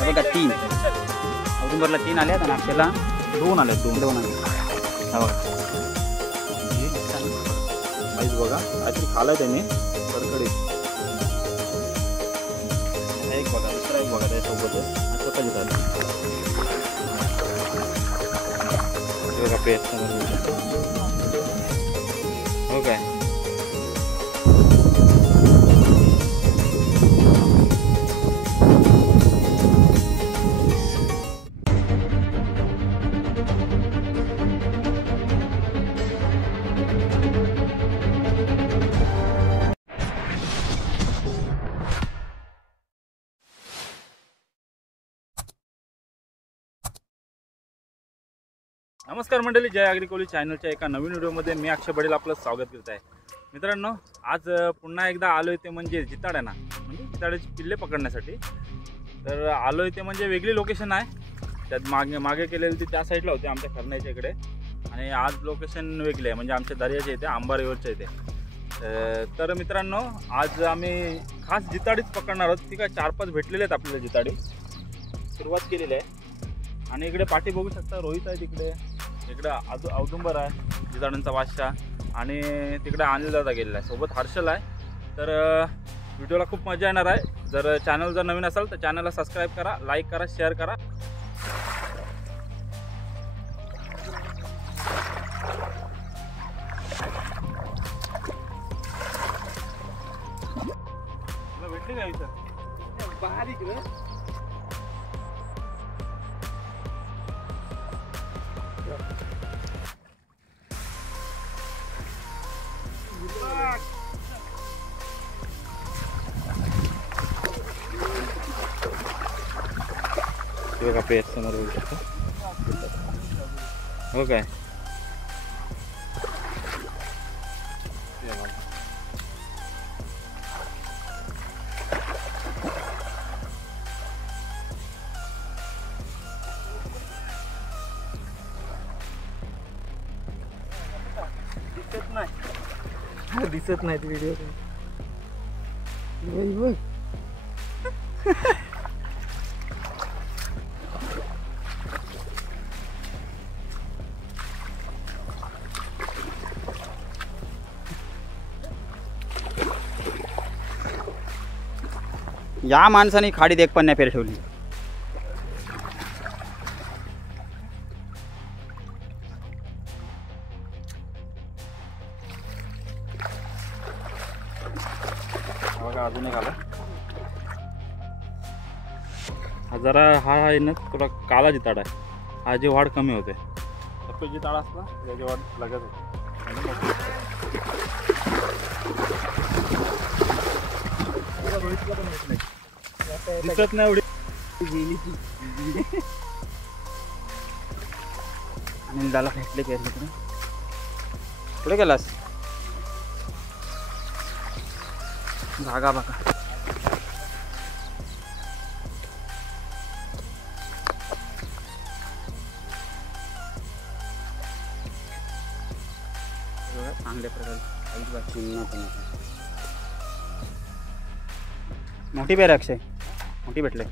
बघा 3 औदुंबरला 3 आले आणि आपल्याला 2 आले. 2 आले. हा बघा काहीच बघा काहीतरी खाला त्याने कडकडीत. एक बघा दुसरा एक बघा त्याच्यासोबतच छोटा जिताड बघा पेट हो काय. नमस्कार मंडळी, जय ॲग्रिकॉलॉजी चॅनलच्या एका नवीन व्हिडिओमध्ये मी अक्षय पटेल आपलं स्वागत करत आहे. मित्रांनो, आज पुन्हा एकदा आलो आहे ते म्हणजे जिताड्यांना, म्हणजे जिताड्याची पिल्ले पकडण्यासाठी. तर आलो आहे ते म्हणजे वेगळी लोकेशन आहे. त्यात मागे केलेली ती त्या साईडला होती आमच्या खरण्याच्या इकडे, आणि आज लोकेशन वेगळी आहे म्हणजे आमच्या दर्याच्या इथे आंबा रिव्हरच्या इथे. तर मित्रांनो, आज आम्ही खास जिताडीच पकडणार आहोत. ती काय 4-5 भेटलेले आहेत आपल्याला जिताडी. सुरुवात केलेली आहे. आणि इकडे पाठी बघू शकता रोहित आहे, तिकडे औदुंबर आहे जिताड्यांचा बादशाह, आणि तिकडे अनिल दादा गेलेला आहे, सोबत हर्षल आहे. तर व्हिडिओला खूप मजा येणार आहे. जर चॅनल जर नवीन असाल तर चॅनलला सबस्क्राईब करा, लाईक करा, शेअर करा. भेटली का इथं बारीक रे? बघा पेट समोर बघू शकता हो काय. दिसत नाही व्हिडिओ. या माणसाने खाडीत एक पण नाही पेर ठेवली. बघा अजून एक आला. हा जरा हा आहे ना थोडा काला जिताड आहे. हा जी वाढ कमी होते. सफेद जिताड असला त्याची वाढ लगत होते. दिसत नाही एवढी. अनिल दादा भेटले पेर तिकडे. पुढे गेलास जागा बघा. चांगल्या प्रकारे मोठी पेर अक्षय मोठी भेटले.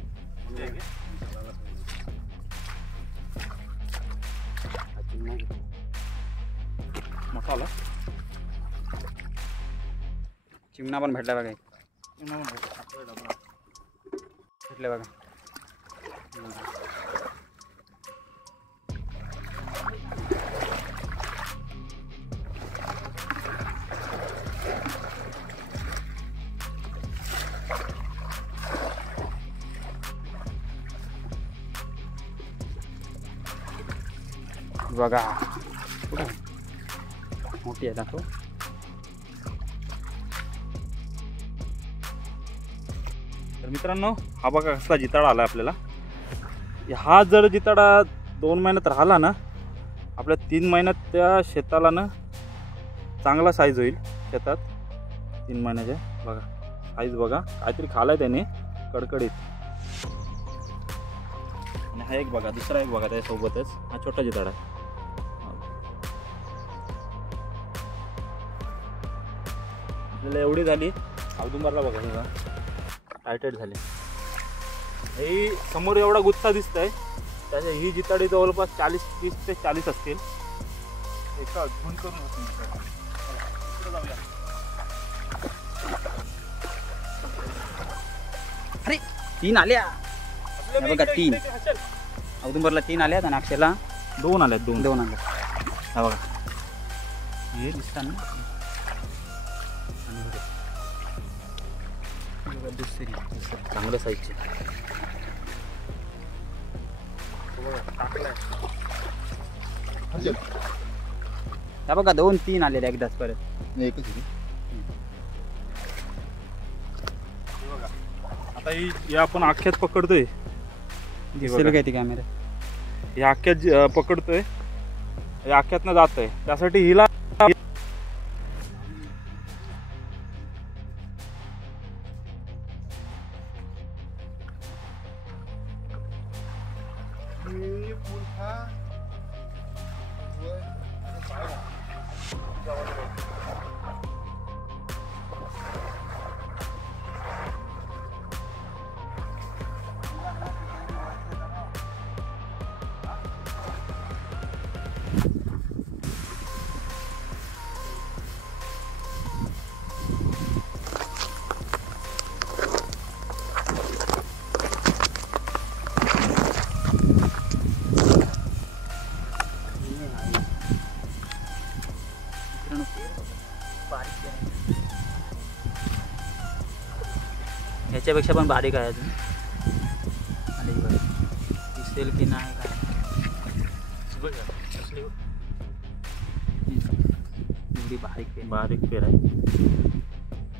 मसाला चिमणा पण भेटला बघा. भेटले बघा. बघा मोठी आहे दाखव. तर मित्रांनो, हा बघा कसला जिताडा आला आपल्याला. हा जर जिताडा 2 महिन्यात राहिला ना, आपल्या 3 महिन्यात त्या शेताला ना चांगला साईज होईल. शेतात 3 महिन्याच्या बघा साईज बघा. काहीतरी खालाय त्याने कडकडीत. आणि हा एक बघा दुसरा एक बघा त्याच्यासोबतच हा छोटा जिताडा आहे. आपल्याला एवढी झाली. औदुंबरला बघा बघा टायटेड झाली. ही समोर एवढा गुत्ता दिसतंय, त्याच्या ही जिताडी जवळपास 30 ते 40 असतील. एका झुंड करून होती इकडे जाऊया. अरे 3 आल्या आपल्या हे बघा, इकडे- 3. इकडे हसल. औदुंबरला 3 आल्यात आणि अक्षयला 2 आल्यात. 2 आल्यात. हा बघा हे दिसतात ना. आणि बघा दुसरी चांगल्या साईजचे. हा बघा 2-3 आलेले एकदाच परत. एकच आहे. आता ही आपण अख्ख्यात पकडतोय. दिसेल काय ती कॅमेरा. हे अख्ख्यात पकडतोय, हे अख्ख्यातनं जात आहे. त्यासाठी हिला ह्याच्यापेक्षा पण बारीक आहे अजून. आणि बघ दिसेल की नाही काय. एवढी बारीक आहे. बारीक पेर आहे.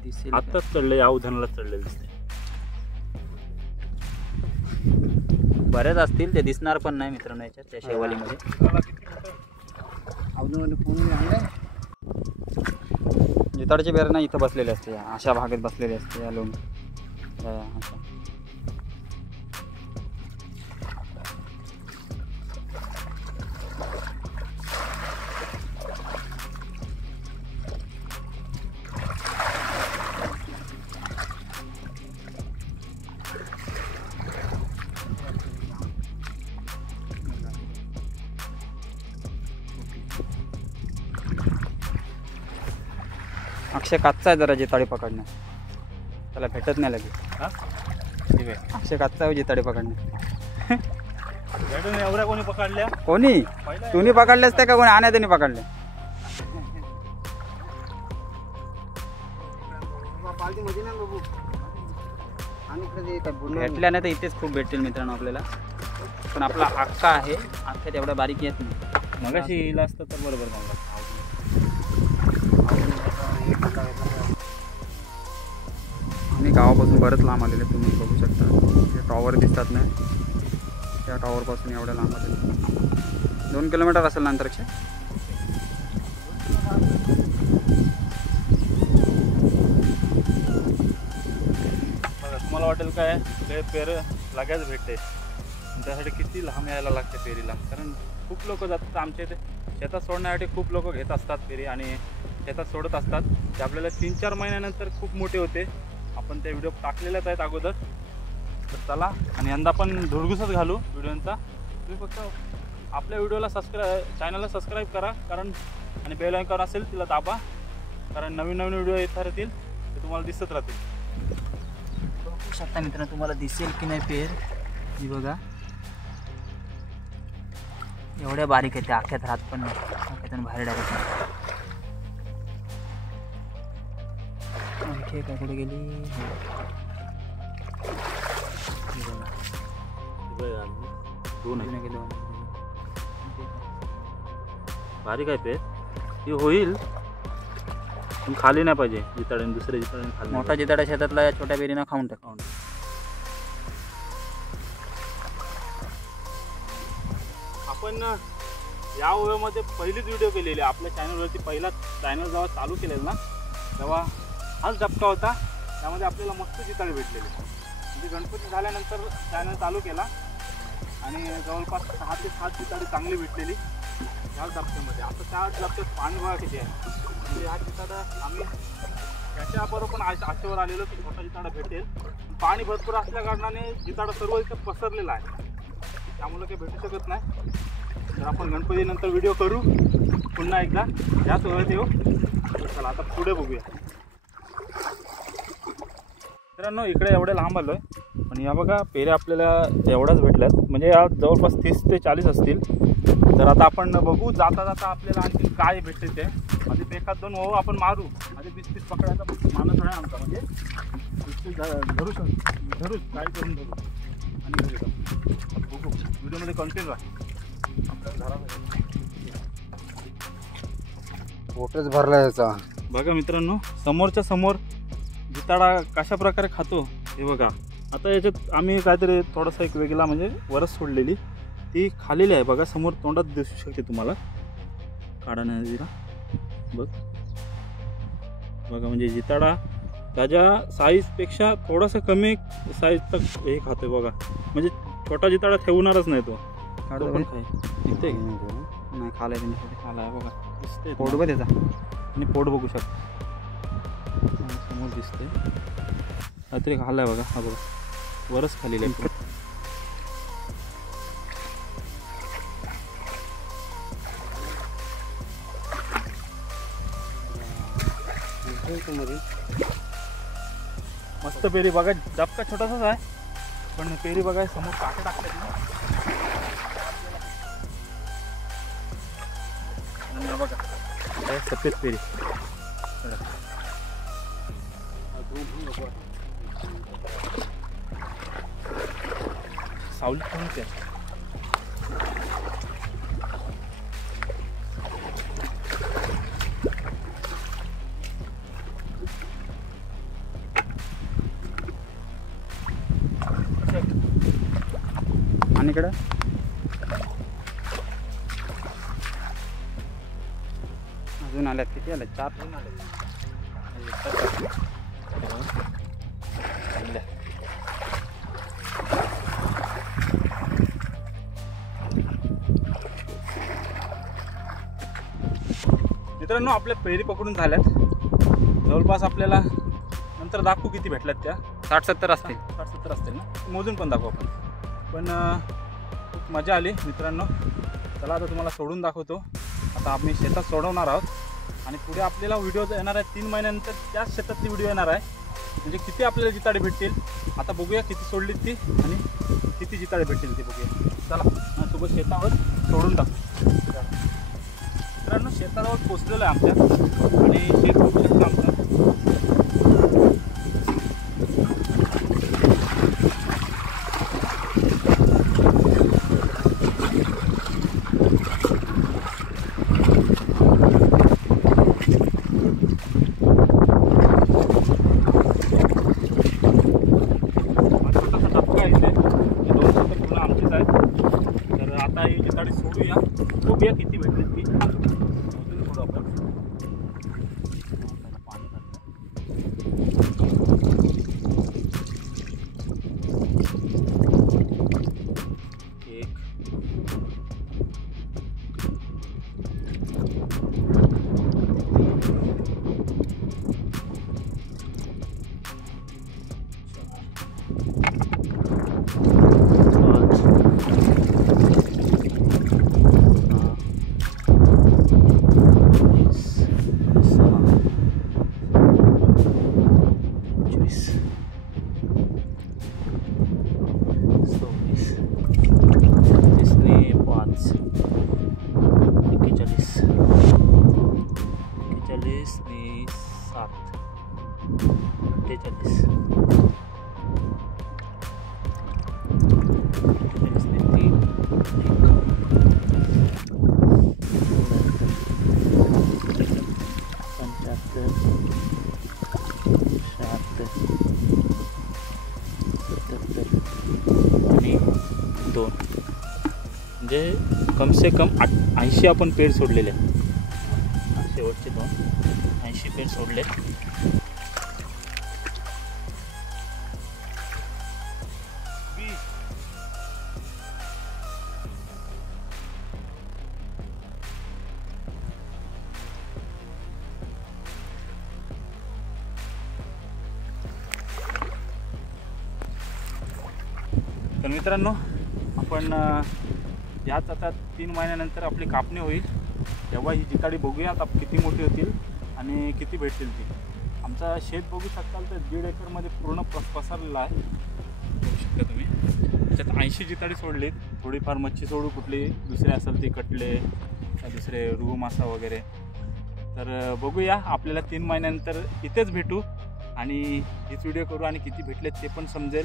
दिसेल आत्ताच चढले, या उधानाला चढले दिसते. बरेच असतील, ते दिसणार पण नाही मित्रांनो याच्यात त्या शेवालीमध्ये. जिताडचे बेर ना इथं बसलेले असते, अशा भागात बसलेले असते या लोण अशा. अक्षय काचचा आहे जरा जिताडी पकडणं, त्याला भेटत नाही लगेच. हा? अक्षय काचचा आहे जिताडी पकडणं. भेटून एवढ्या कोणी पकडल्या? कोणी तुम्ही पकडलेच ते का कोणी आण्या त्यांनी पकडले? भेटल्या नाही तर इथेच खूप भेटतील मित्रांनो आपल्याला. पण आपला अक्का आहे, अख्ख्यात एवढा बारीक येत नाही. मगाशी हिला असतं तर बरोबर मागला. आम्ही गावापासून बरंच लांब आलेले, तुम्ही बघू शकता. जे टॉवर दिसतात ना त्या टॉवरपासून एवढ्या लांब आलेले. 2 किलोमीटर असेल नंतर. तुम्हाला वाटेल काय ते पेर लगायच भेटते, त्यासाठी किती लांब यायला लागते पेरीला. कारण खूप लोक जातात आमच्या इथे शेतात सोडण्यासाठी. खूप लोक घेत असतात पेरी आणि शेतात सोडत असतात. ते आपल्याला 3-4 महिन्यानंतर खूप मोठे होते. आपण ते व्हिडिओ टाकलेलेच आहेत अगोदर. तर चला, आणि यंदा पण धुडगुसच घालू व्हिडिओचा. तुम्ही फक्त आपल्या व्हिडिओला चॅनलला सबस्क्राईब करा, कारण आणि बेल आयकॉन असेल तिला दाबा, कारण नवीन नवीन व्हिडिओ येत राहतील ते तुम्हाला दिसत राहतील. बघू शकता मित्रांनो, तुम्हाला दिसेल की नाही पेर. ही बघा एवढ्या बारीक आहे, त्या अख्ख्यात राहत पण नाही, अख्ख्यातून बाहेर डायरेक्ट. आणखी काय कुठे गेली? बारीक आहे पेर, ती होईल पण खाली नाही पाहिजे. जिताड्याने दुसऱ्या जिताड्याने खाली. मोठा जिताडा शेतातला या छोट्या पेरीना खाऊन टाकावून. आपण या व्हिडिओमध्ये पहिलीच व्हिडिओ केलेली आपल्या चॅनलवरती. पहिला चॅनल जेव्हा चालू केलेलं ना तेव्हा हाच डबका होता. त्यामध्ये आपल्याला मस्त जिताडे भेटलेले. म्हणजे गणपती झाल्यानंतर चॅनल चालू केला आणि जवळपास 6 ते 7 जिताडे चांगली भेटलेली ह्याच डबक्यामध्ये. आता त्या डबक्यात पाणी बघा किती आहे. म्हणजे हा जिताडा आम्ही त्याच्याबरोबर पण आशेवर आलेलो की छोटा जिताडा भेटेल. पाणी भरपूर असल्या कारणाने जिताडा सर्व इथं पसरलेला आहे, त्यामुळे काही भेटू शकत नाही. तर आपण गणपतीनंतर व्हिडिओ करू पुन्हा एकदा, ह्याच वेळेत येऊ. चला आता पुढे बघूया. मित्रांनो इकडे एवढे लांब आलो आहे, पण या बघा पेरे आपल्याला एवढ्याच भेटल्यात, म्हणजे या जवळपास 30 ते 40 असतील. तर आता आपण बघू जाता जाता आपल्याला आणखी काय भेटते ते. आधी एखाद दोन ओव आपण मारू, आधी 20-30 पकडायचा माणूस आहे आमचा, म्हणजे 20 धरू काय करून धरू आणि घरी जाऊ. बघू व्हिडिओमध्ये कंटिन्यू राहा. पोटच भरला याचा. बघा मित्रांनो समोरच्या समोर जिताडा कशा प्रकारे खातो हे बघा. आता याच्यात आम्ही काहीतरी थोडासा एक वेगळा म्हणजे वरस सोडलेली ती खालेली आहे बघा, समोर तोंडात दिसू शकते तुम्हाला. काढा नाही दिला बघ बघा, म्हणजे जिताडा त्याच्या साईजपेक्षा थोडासा कमी साईज तक हे खातोय बघा, म्हणजे छोटा जिताडा ठेवणारच नाही तो. काढतो पण पण काय इथे नाही खालाय त्यांच्यासाठी. खाला आहे बघा, दिसते पोट बघ त्याचा. आणि पोट बघू शकता समोर दिसते काहीतरी खाल्लाय बघा. हा बघा वरच खालेलं आहे. मस्त पेरी बघा, डबका छोटासाच आहे पण पेरी बघा समोर काटे टाकले बघा. सफेद पेरी सावली पण त्या आणि इकडं अजून आल्यात. किती आल्यात? 4 चांगल्या. मित्रांनो आपल्या पेरी पकडून झाल्यात, जवळपास आपल्याला नंतर दाखवू किती भेटल्यात त्या. 60-70 असतील. 60-70 असतील ना, मोजून पण दाखवू आपण. पण खूप मजा आली मित्रांनो. चला आता तुम्हाला सोडून दाखवतो. आता आम्ही शेतात सोडवणार आहोत आणि पुढे आपल्याला व्हिडिओ येणार आहे 3 महिन्यानंतर, त्याच शेतातली व्हिडिओ येणार आहे. म्हणजे किती आपल्याला जिताडे भेटतील आता बघूया, किती सोडली ती आणि किती जिताडे भेटतील ते बघूया. चला सोबत शेतावर सोडून टाकू. मित्रांनो शेतावर पोचलेलं आहे आमच्या आणि शेत बघू शकतो आमचं. आता ही जिताडे सोडूया, बघूया किती भेटले ती. सोडू आपण. पाणी एक म्हणजे कम से कम 80 आपण पेड़ सोडलेले आहेत. शेवटचे 80 पेड़ सोडले. मित्रांनो आपण याच आता 3 महिन्यानंतर आपली कापणी होईल, तेव्हा ही जिताडी बघूया आता किती मोठी होतील आणि किती भेटतील ती. आमचा शेत बघू शकताल तर 1.5 एकरमध्ये पूर्ण पसरलेला आहे, बघू शकता तुम्ही. त्याच्यात 80 जिताडी सोडली, थोडीफार मच्छी सोडू, कुठली दुसरे असेल ते कटले, दुसरे रूह मासा वगैरे. तर बघूया, आपल्याला 3 महिन्यानंतर इथेच भेटू आणि हीच व्हिडिओ करू आणि किती भेटलेत ते पण समजेल.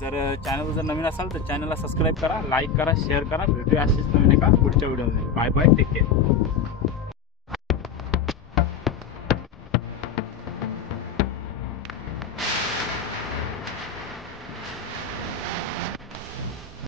जर चॅनल जर नवीन असाल तर चॅनलला सबस्क्राईब करा, लाईक करा, शेअर करा. भेटूया अशीच नवीन एका पुढच्या व्हिडिओमध्ये. Bye bye, take care.